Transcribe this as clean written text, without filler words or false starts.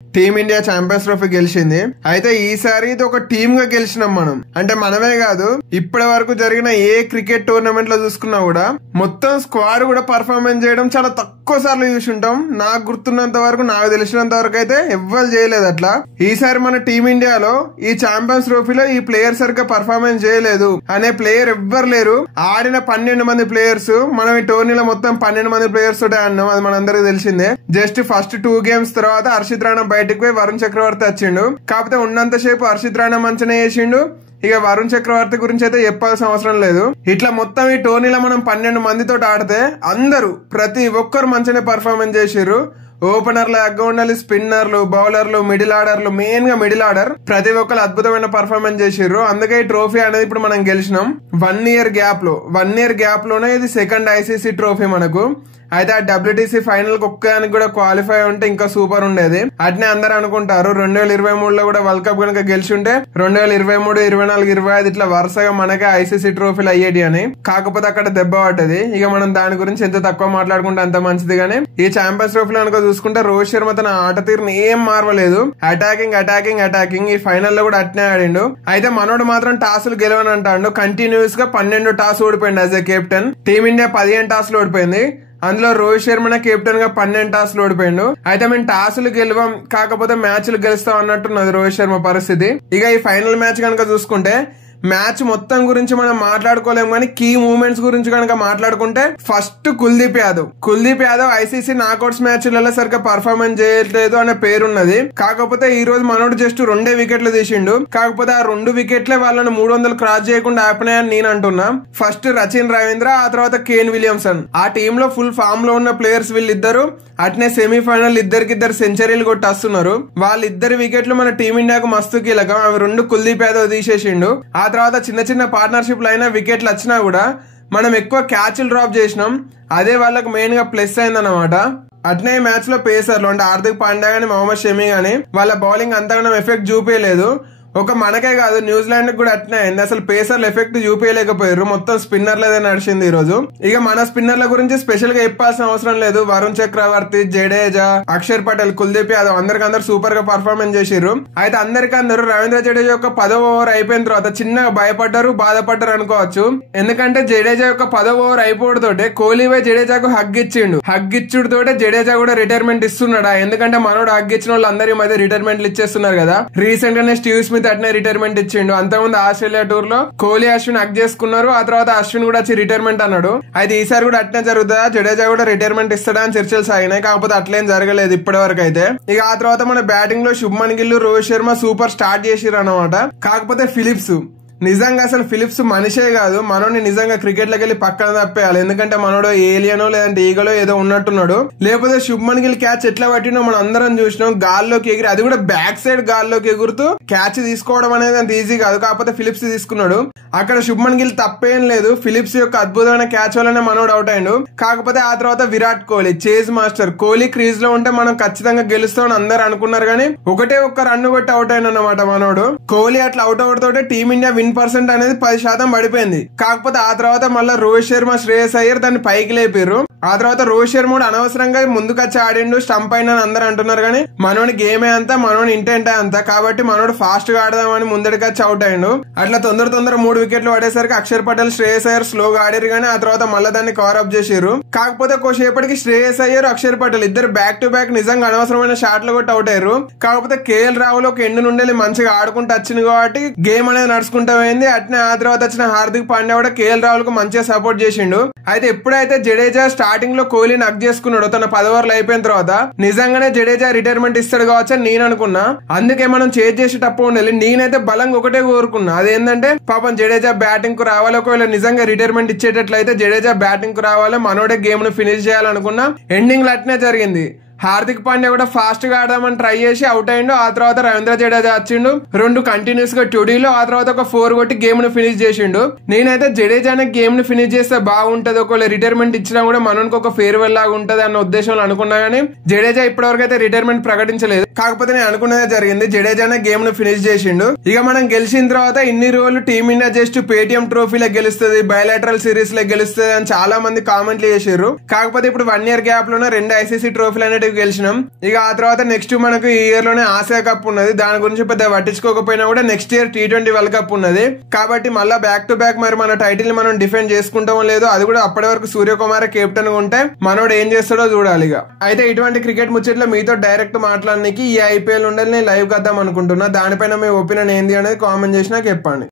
Team India champions trophy గెలిచింది. అయితే ఈసారి ఇది ఒక టీమ్ గా గెలిచినాం మనం. అంటే మనమే కాదు, ఇప్పటి వరకు జరిగిన ఏ క్రికెట్ టోర్నమెంట్ లో చూసుకున్నా కూడా మొత్తం స్క్వాడ్ కూడా పర్ఫార్మెన్స్ చేయడం చాలా తక్కువ సార్లు చూసుంటాం. నాకు గుర్తున్నంత వరకు, నాకు తెలిసినంత వరకు అయితే ఎవ్వరు చేయలేదు అట్లా. ఈసారి మన టీమిండియాలో ఈ ఛాంపియన్స్ ట్రోఫీలో ఈ ప్లేయర్ సరిగ్గా పర్ఫార్మెన్స్ చేయలేదు అనే ప్లేయర్ ఎవ్వరు లేరు. ఆడిన 12 మంది ప్లేయర్స్, మనం ఈ టోర్నీలో మొత్తం 12 మంది ప్లేయర్స్ తోటే ఆడినాం, అది మనందరికీ తెలిసిందే. జస్ట్ ఫస్ట్ 2 గేమ్స్ తర్వాత హర్షిత్ రాణా బయటకు పోయి వరుణ్ చక్రవర్తి వచ్చిండు. కాకపోతే ఉన్నంతసేపు హర్షిత్ రాణా మంచిగా చేసిండు. ఇక వరుణ్ చక్రవర్తి గురించి అయితే చెప్పాల్సిన అవసరం లేదు. ఇట్లా మొత్తం ఈ టోర్నీలో మనం 12 మందితో ఆడితే అందరూ ప్రతి ఒక్కరు మంచిగానే పర్ఫార్మెన్స్ చేసిర్రు. ఓపెనర్లు, అగ్గౌండర్లు, స్పిన్నర్లు, బౌలర్లు, మిడిల్ ఆర్డర్లు, మెయిన్ గా మిడిల్ ఆర్డర్ ప్రతి ఒక్కరు అద్భుతమైన పర్ఫార్మెన్స్ చేసిర్రు. అందుకే ఈ ట్రోఫీ అనేది ఇప్పుడు మనం గెలిచినాం. 1 year గ్యాప్ లోనే ఇది సెకండ్ ఐసీసీ ట్రోఫీ మనకు. అయితే ఆ WTC ఫైనల్ కి ఒక్కదానికి కూడా క్వాలిఫై ఉంటే ఇంకా సూపర్ ఉండేది. అట్నే అందరు అనుకుంటారు 2023లో కూడా వరల్డ్ కప్ కనుక గెలిచి ఉంటే 2023, 24, 25 ఇట్లా వరుసగా మనకే ఐసీసీ ట్రోఫీలు అయ్యేటి అని. కాకపోతే అక్కడ దెబ్బ పడ్డది. ఇక మనం దాని గురించి ఎంత తక్కువ మాట్లాడుకుంటే అంత మంచిది. గానీ ఈ ఛాంపియన్స్ ట్రోఫీలో కనుక చూసుకుంటే రోహిత్ శర్మ తన ఆట తీరుని ఏం మార్వలేదు. అటాకింగ్ ఈ ఫైనల్ లో కూడా అట్నే ఆడిండు. అయితే మనోడు మాత్రం టాసులు గెలవని అంటాడు. కంటిన్యూస్ గా 12 టాస్ ఓడిపోయింది యాజ్ ఎ కెప్టెన్. టీమిండియా 15 టాస్లు ఓడిపోయింది. అందులో రోహిత్ శర్మ కెప్టెన్ గా 12 టాస్లు ఓడిపోయిండు. అయితే మేము టాసులు గెలవం, కాకపోతే మ్యాచ్లు గెలుస్తాం అన్నట్టున్నది రోహిత్ శర్మ పరిస్థితి. ఇక ఈ ఫైనల్ మ్యాచ్ కనుక చూసుకుంటే మ్యాచ్ మొత్తం గురించి మనం మాట్లాడుకోలేము, కానీ కీ మూమెంట్స్ గురించి కనుక మాట్లాడుకుంటే first Kuldeep Yadav ICC knockouts మ్యాచ్లలో సరిగ్గా పర్ఫార్మెన్స్ చేయట్లేదు అనే పేరున్నది. కాకపోతే ఈ రోజు మనోడు జస్ట్ 2 వికెట్లు తీసిండు. కాకపోతే ఆ 2 వికెట్లే వాళ్ళని 300 క్రాస్ చేయకుండా ఆపినాయని నేను అంటున్నా. ఫస్ట్ రచిన్ రవీంద్ర, ఆ తర్వాత కేన్ విలియమ్సన్. ఆ టీమ్ లో ఫుల్ ఫామ్ లో ఉన్న ప్లేయర్స్ వీళ్ళిద్దరు. అట్నే సెమీఫైనల్ ఇద్దరికిద్దరు సెంచరీలు కొట్టేస్తున్నారు. వాళ్ళిద్దరు వికెట్లు మన టీమిండియాకు మస్తు కీలకం. అవి 2 కుల్దీప్ యాదవ్ తీసేసిండు. ఆ తర్వాత చిన్న పార్ట్నర్షిప్ లో అయినా వికెట్లు వచ్చినా కూడా మనం ఎక్కువ క్యాచ్లు డ్రాప్ చేసినాం. అదే వాళ్ళకి మెయిన్ గా ప్లస్ అయిందన్నమాట. అట్నే మ్యాచ్ లో పేసర్లు అంటే హార్దిక్ పాండ్యా గానీ, మొహమ్మద్ షమి గానీ వాళ్ళ బౌలింగ్ అంతగానో ఎఫెక్ట్ చూపించలేదు. ఒక మనకే కాదు, న్యూజిలాండ్ కూడా అట్నే అయింది. అసలు పేసర్లు ఎఫెక్ట్ చూపించలేకపోయారు. మొత్తం స్పిన్నర్లదే నడిచింది ఈ రోజు. ఇక మన స్పిన్నర్ల గురించి స్పెషల్ గా చెప్పాల్సిన అవసరం లేదు. వరుణ్ చక్రవర్తి, జడేజా, అక్షర్ పటేల్, కుల్దీప్ యాదవ్ అందరికందరూ సూపర్ గా పర్ఫార్మెన్స్ చేసిర్రు. అయితే అందరికందరూ రవీంద్ర జడేజా యొక్క 10వ ఓవర్ అయిపోయిన తర్వాత చిన్నగా భయపడ్డారు, బాధపడ్డారు అనుకోవచ్చు. ఎందుకంటే జడేజా యొక్క 10వ ఓవర్ అయిపోవడంతోటే కోహ్లీ పోయి జడేజాకు హగ్ ఇచ్చిండు. హగ్ ఇచ్చుడుతోటే జడేజా కూడా రిటైర్మెంట్ ఇస్తున్నాడా? ఎందుకంటే మనోడు హగ్ ఇచ్చిన వాళ్ళు అందరి మధ్య రిటైర్మెంట్లు ఇచ్చేస్తున్నారు కదా. రీసెంట్ గానే స్టీవ్ స్మిత్ అట్నే రిటైర్మెంట్ ఇచ్చిండు. అంతకుముందు ఆస్ట్రేలియా టూర్ లో కోహ్లీ, అశ్విన్ హగ్ చేసుకున్నారు. ఆ తర్వాత అశ్విన్ కూడా వచ్చి రిటైర్మెంట్ అన్నాడు. అయితే ఈసారి కూడా అట్నే జరుగుతుందా? జడేజా కూడా రిటైర్మెంట్ ఇస్తాడా అని చర్చలు సాగినాయి. కాకపోతే అట్లేం జరగలేదు ఇప్పటి వరకు అయితే. ఇక ఆ తర్వాత మన బ్యాటింగ్ లో శుభ్మన్ గిల్, రోహిత్ శర్మ సూపర్ స్టార్ట్ చేసిర్రు అన్నమాట. కాకపోతే ఫిలిప్స్ నిజంగా అసలు ఫిలిప్స్ మనిషే కాదు. మనోని నిజంగా క్రికెట్ లోకి వెళ్ళి పక్కన తప్పేయాలి. ఎందుకంటే మనోడు ఏలియనో లేదంటే ఈగలో ఏదో ఉన్నట్టున్నాడు. లేకపోతే శుభ్మన్ గిల్ క్యాచ్ ఎట్లా పట్టినో మనం అందరం చూసినాం. గాల్లోకి ఎగిరి, అది కూడా బ్యాక్ సైడ్ గాల్లోకి ఎగురుతూ క్యాచ్ తీసుకోవడం అనేది అంత ఈజీ కాదు. కాకపోతే ఫిలిప్స్ తీసుకున్నాడు. అక్కడ శుభ్మన్ గిల్ తప్పేం లేదు. ఫిలిప్స్ యొక్క అద్భుతమైన క్యాచ్ వల్లనే మనోడు అవుట్ అయ్యిండు. కాకపోతే ఆ తర్వాత Virat Kohli, chase master Kohli crease లో ఉంటే మనం ఖచ్చితంగా గెలుస్తామని అందరు అనుకున్నారు. కానీ ఒకటే ఒక్క రన్ను కొట్టి అవుట్ అయ్యిండు అన్నమాట మనోడు. కోహ్లీ అట్లా అవుట్ అవడంతో టీమిండియా % అనేది 10% పడిపోయింది. కాకపోతే ఆ తర్వాత మళ్ళీ రోహిత్ శర్మ, శ్రేయస్ అయ్యర్ దాన్ని పైకి లేపారు. ఆ తర్వాత రోహిత్ శర్మ అనవసరంగా ముందుకొచ్చి ఆడిండు, స్టంప్ అయినా అందరు అంటున్నారు. కానీ మనోని గేమే అంతా, మనోని ఇంటెంటే అంతా. కాబట్టి మనోడు ఫాస్ట్ గా ఆడదామని ముందడికొచ్చి అవుట్ అయ్యిండు. అట్లా తొందర 3 వికెట్లు పడేసరికి అక్షర్ పటేల్, శ్రేయస్ అయ్యర్ స్లోగా ఆడారు. కానీ ఆ తర్వాత మళ్ళీ దాన్ని కవర్ అప్ చేసారు. కాకపోతే కోసేపటికి శ్రేయస్ అయ్యర్, అక్షర్ పటేల్ ఇద్దరు బ్యాక్ టు బ్యాక్ నిజంగా అనవసరమైన షాట్లు కొట్టి అవుట్ అయ్యారు. కాకపోతే కేఎల్ రాహుల్ ఒక ఎండు నుండి మంచిగా ఆడుకుంటూ వచ్చింది కాబట్టి గేమ్ అనేది నడుచుకుంటూ పోయింది. అట్నే ఆ తర్వాత వచ్చిన హార్దిక్ పాండ్యా కూడా కేఎల్ రాహుల్ కు మంచిగా సపోర్ట్ చేసిండు. అయితే ఎప్పుడైతే జడేజా స్టార్టింగ్ లో కోహ్లీని హగ్ చేసుకున్నాడు తన 10 ఓవర్లు అయిపోయిన తర్వాత, నిజంగానే జడేజా రిటైర్మెంట్ ఇస్తాడు కావచ్చు అని నేను అనుకున్నా. అందుకే మనం చేజ్ చేసేటప్పుడు ఉండాలి. నేనైతే బలంగా ఒకటే కోరుకున్నా, అదేంటంటే పాపం జడేజా బ్యాటింగ్ కు రావాలి. ఒకవేళ నిజంగా రిటైర్మెంట్ ఇచ్చేటట్లయితే జడేజా బ్యాటింగ్ కు రావాలి, మనోడే గేమ్ ను ఫినిష్ చేయాలనుకున్నా. ఎండింగ్ లో అట్నే జరిగింది. హార్దిక్ పాండ్యా కూడా ఫాస్ట్ గా ఆడదామని ట్రై చేసి అవుట్ అయ్యిండు. ఆ తర్వాత రవీంద్ర జడేజా వచ్చిండు, 2 కంటిన్యూస్ గా టుడీలో, ఆ తర్వాత ఒక 4 కొట్టి గేమ్ ను ఫినిష్ చేసిండు. నేనైతే జడేజానే గేమ్ ను ఫినిష్ చేస్తే బాగుంటది, ఒకవేళ రిటైర్మెంట్ ఇచ్చినా కూడా మనకి ఒక ఫేర్వెల్ లాగా ఉంటది అన్న ఉద్దేశంలో అనుకున్నా. గానీ జడేజా ఇప్పటివరకు అయితే రిటైర్మెంట్ ప్రకటించలేదు. కాకపోతే నేను అనుకున్నదే జరిగింది, జడేజానే గేమ్ ను ఫినిష్ చేసిండు. ఇక మనం గెలిచిన తర్వాత ఇన్ని రోజులు టీమిండియా జస్ట్ పేటిఎం ట్రోఫీలో గెలుస్తుంది, బయలాటరల్ సిరీస్ లో గెలుస్తుంది అని చాలా మంది కామెంట్లు చేసారు. కాకపోతే ఇప్పుడు 1 year గ్యాప్ లోనే 2 ఐసీసీ ట్రోఫీలు అనేది T20 గెలిచినాం. ఇక ఆ తర్వాత నెక్స్ట్ మనకు ఈ ఇయర్ లోనే ఆసియా కప్ ఉన్నది. దాని గురించి పెద్ద పట్టించుకోకపోయినా కూడా next year T20 world cup ఉన్నది. కాబట్టి మళ్ళీ బ్యాక్ టు బ్యాక్ మరి మన టైటిల్ మనం డిఫెండ్ చేసుకుంటామో లేదో, అది కూడా అప్పటి వరకు సూర్యకుమార్ కెప్టెన్ ఉంటే మనోడు ఏం చేస్తాడో చూడాలి. ఇక అయితే ఇటువంటి క్రికెట్ ముచ్చట్లో మీతో డైరెక్ట్ మాట్లాడడానికి ఈ IPL ఉండాలి నేను లైవ్ కద్దాం అనుకుంటున్నా. దానిపైన మీ ఒపీనియన్ ఏంది అనేది కామెంట్ చేసి నాకు చెప్పండి.